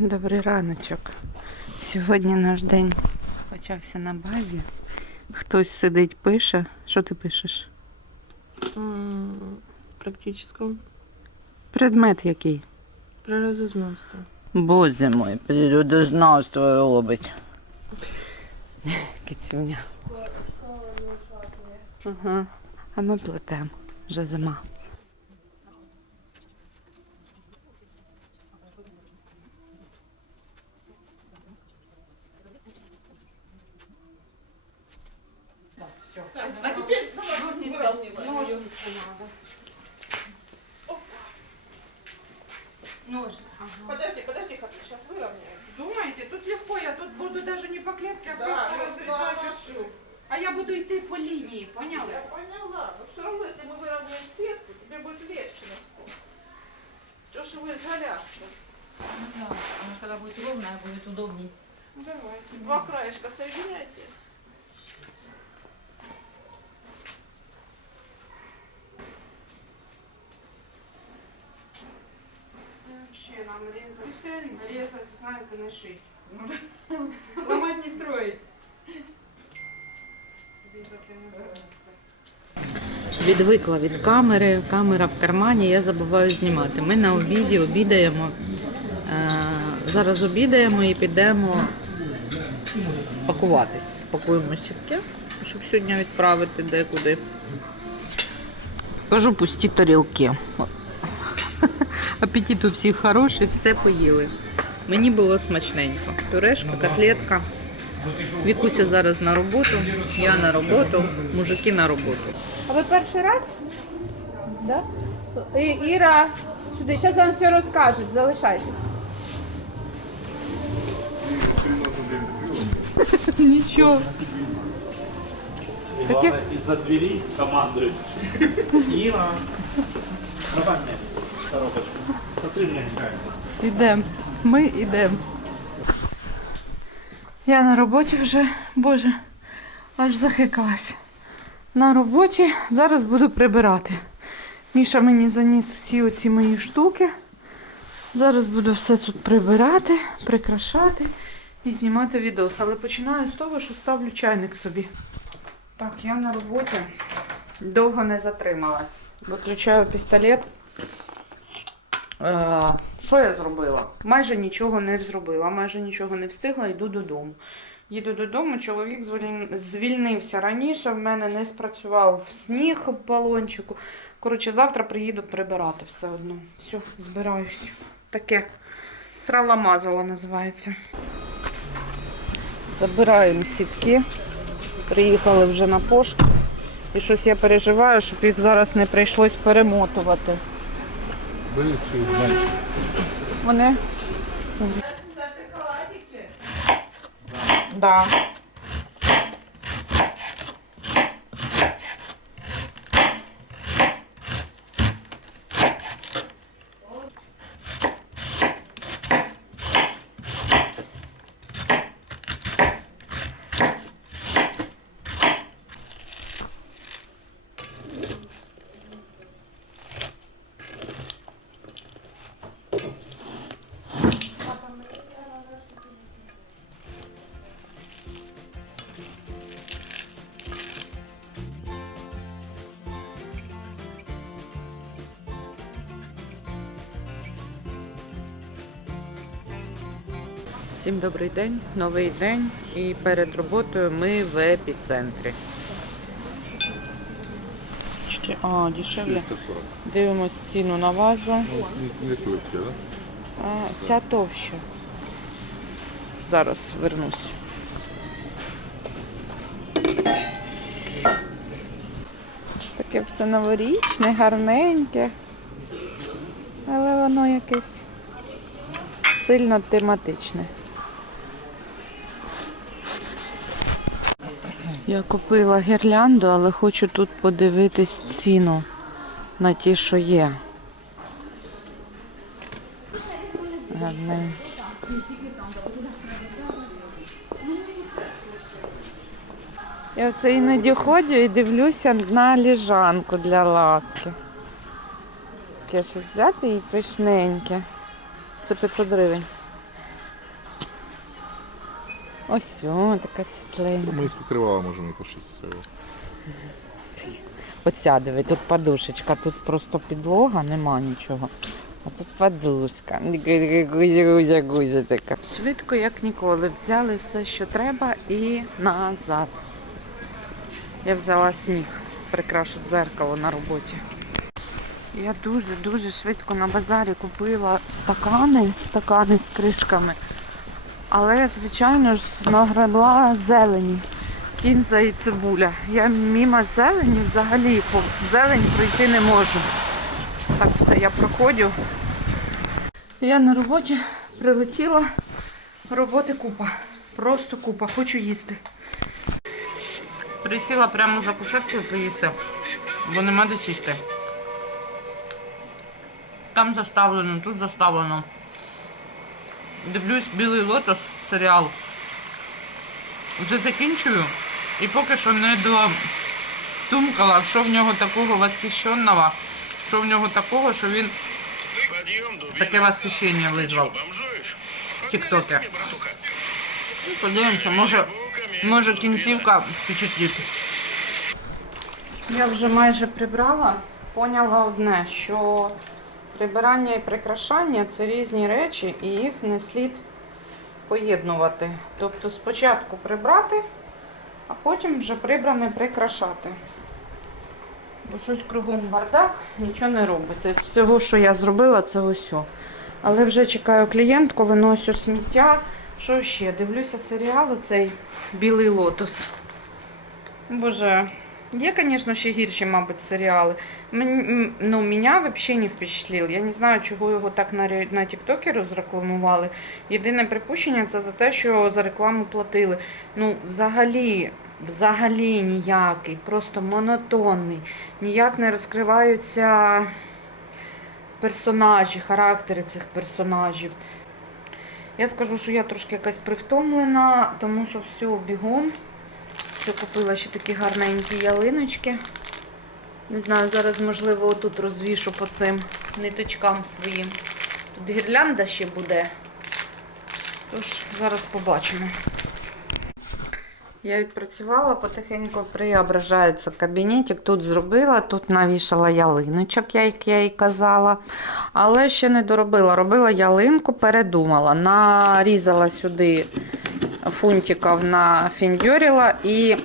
Добрий раночок. Сьогодні наш день почався на базі. Хтось сидить, пише. Що ти пишеш? Практическому. Предмет який? Природознавство. Боже мой, природознавство робить. Кицюня. Ага. А ми плетемо. Вже зима. Ножик. Подожди, подожди, как сейчас выровняем. Думаете, тут легко, я тут буду даже не по клетке, а Да, просто ну, разрезать да, всю. А я буду идти по линии, поняли? Я поняла, но все равно, если мы выровняем сетку, тебе будет легче на скол. Что ж вы изгаляться? Ну да, потому что когда будет ровная, будет удобней. Давайте. Два краешка соединяйте. Нам резать, Специалист. резать, знаете, не шить. Ломать не строить. Відвикла від камери, камера в кармані, я забуваю знімати. Ми на обіді обідаємо. Е, зараз обідаємо і підемо пакуватись. Пакуємо сітки, щоб сьогодні відправити декуди. Кажу, пусті тарілки. Апетит у всіх хороший, все поїли. Мені було смачненько. Пюрешка, котлетка. Вікуся зараз на роботу, я на роботу, мужики на роботу. А ви перший раз? Да? І, Іра, сюди, зараз вам все розкажуть, залишайтесь. Нічого. Главное, из-за двери командует. Ира, давай Йдемо. Ми йдемо. Я на роботі вже, боже, аж захикалась. На роботі зараз буду прибирати. Міша мені заніс всі оці мої штуки. Зараз буду все тут прибирати, прикрашати і знімати відос. Але починаю з того, що ставлю чайник собі. Так, я на роботі довго не затрималась. Виключаю пістолет. Е, Що я зробила? Майже нічого не зробила, майже нічого не встигла, йду додому. Їду додому, чоловік звільнився раніше, в мене не спрацював сніг в балончику. Коротше, завтра приїду прибирати все одно. Все, збираюсь. Таке. Срала мазала називається. Забираємо сітки. Приїхали вже на пошту. І щось я переживаю, щоб їх зараз не прийшлось перемотувати. Вони. Да. Всім добрий день, новий день. І перед роботою ми в епіцентрі. А, дешевле. Дивимось ціну на вазу. Не клепки, да? А, ця товща. Зараз вернусь. Таке все новорічне, гарненьке. Але воно якесь сильно тематичне. Я купила гірлянду, але хочу тут подивитись ціну на ті, що є. Гарненькі. Я оце іноді ходжу і дивлюся на ліжанку для ласки. Таке щось взяти і пишненьке. Це 500 гривень. Ось, о, така світленька. Ми з покривала можемо не пошити. Оця диви, тут подушечка, тут просто підлога, нема нічого. А тут подушка. Гузя, гузя, гузя така. Швидко, як ніколи, взяли все, що треба, і назад. Я взяла сніг, прикрашу дзеркало на роботі. Я дуже-дуже швидко на базарі купила стакани, стакани з кришками. Але, звичайно ж, нагребла зелені кінза і цибуля. Я мімо зелені взагалі повз зелень пройти не можу. Так, все, я проходжу. Я на роботі прилетіла. Роботи купа. Просто купа. Хочу їсти. Присіла прямо за кушеткою поїсти, бо нема де сісти. Там заставлено, тут заставлено. Дивлюсь білий лотос серіал. Вже закінчую. І поки що не дотумкала, що в нього такого восхищенного, що в нього такого, що він таке восхищення визвав в Тіктокі. Ну, Подивимося, може, може кінцівка впечатлить. Я вже майже прибрала. Поняла одне, що прибирання і прикрашання це різні речі, і їх не слід поєднувати. Тобто спочатку прибрати, а потім вже прибране прикрашати. Бо щось кругом бардак, нічого не робиться. З всього, що я зробила, це ось. Але вже чекаю клієнтку, виносю сміття. Що ще? Дивлюся серіал цей Білий лотос. Боже, є, звісно, ще гірші, мабуть, серіали. Мен- ну, мене взагалі не впечатлив. Я не знаю, чого його так на, на Тіктокі розрекламували. Єдине припущення це за те, що за рекламу платили. Ну, взагалі, взагалі ніякий, просто монотонний. Ніяк не розкриваються персонажі, характери цих персонажів. Я скажу, що я трошки якась привтомлена, тому що все бігом. Ще купила ще такі гарненькі ялиночки. Не знаю, зараз, можливо, отут розвішу по цим ниточкам своїм. Тут гірлянда ще буде. Тож, зараз побачимо. Я відпрацювала, потихеньку преображається кабінетик. Тут зробила, тут навішала ялиночок, як я і казала. Але ще не доробила. Робила ялинку, передумала. Нарізала сюди фунтиків на фіндьоріла і,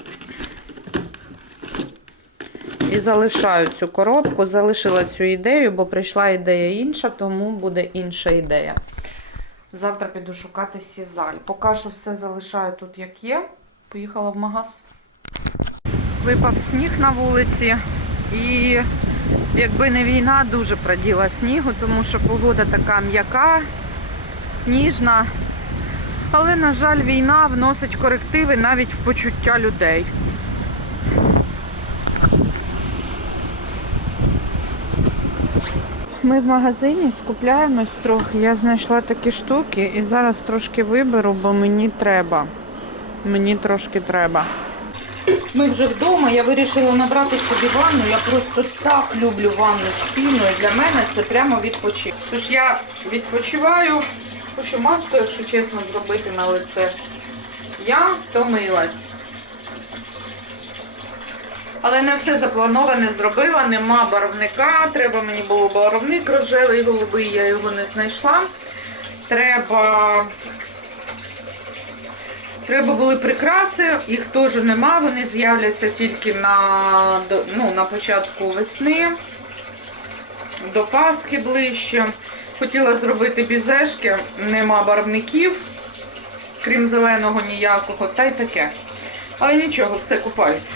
і залишаю цю коробку. Залишила цю ідею, бо прийшла ідея інша, тому буде інша ідея. Завтра піду шукати сізаль. Поки що все залишаю тут, як є. Поїхала в магаз. Випав сніг на вулиці, і якби не війна, дуже праділа снігу, тому що погода така м'яка, сніжна. Але, на жаль, війна вносить корективи навіть в почуття людей. Ми в магазині скупляємось трохи. Я знайшла такі штуки і зараз трошки виберу, бо мені треба. Мені трошки треба. Ми вже вдома, я вирішила набрати собі ванну. Я просто так люблю ванну з піною. Для мене це прямо відпочинок. Тож я відпочиваю, хочу маску, якщо чесно, зробити на лице. Я втомилась. Але не все заплановане зробила, нема барвника. Треба мені було барвник рожевий, голубий, я його не знайшла. Треба Треба були прикраси, їх теж нема, вони з'являться тільки на, ну, на початку весни, до Пасхи ближче. Хотіла зробити бізешки, нема барвників, крім зеленого ніякого, та й таке. Але нічого, все купаюсь.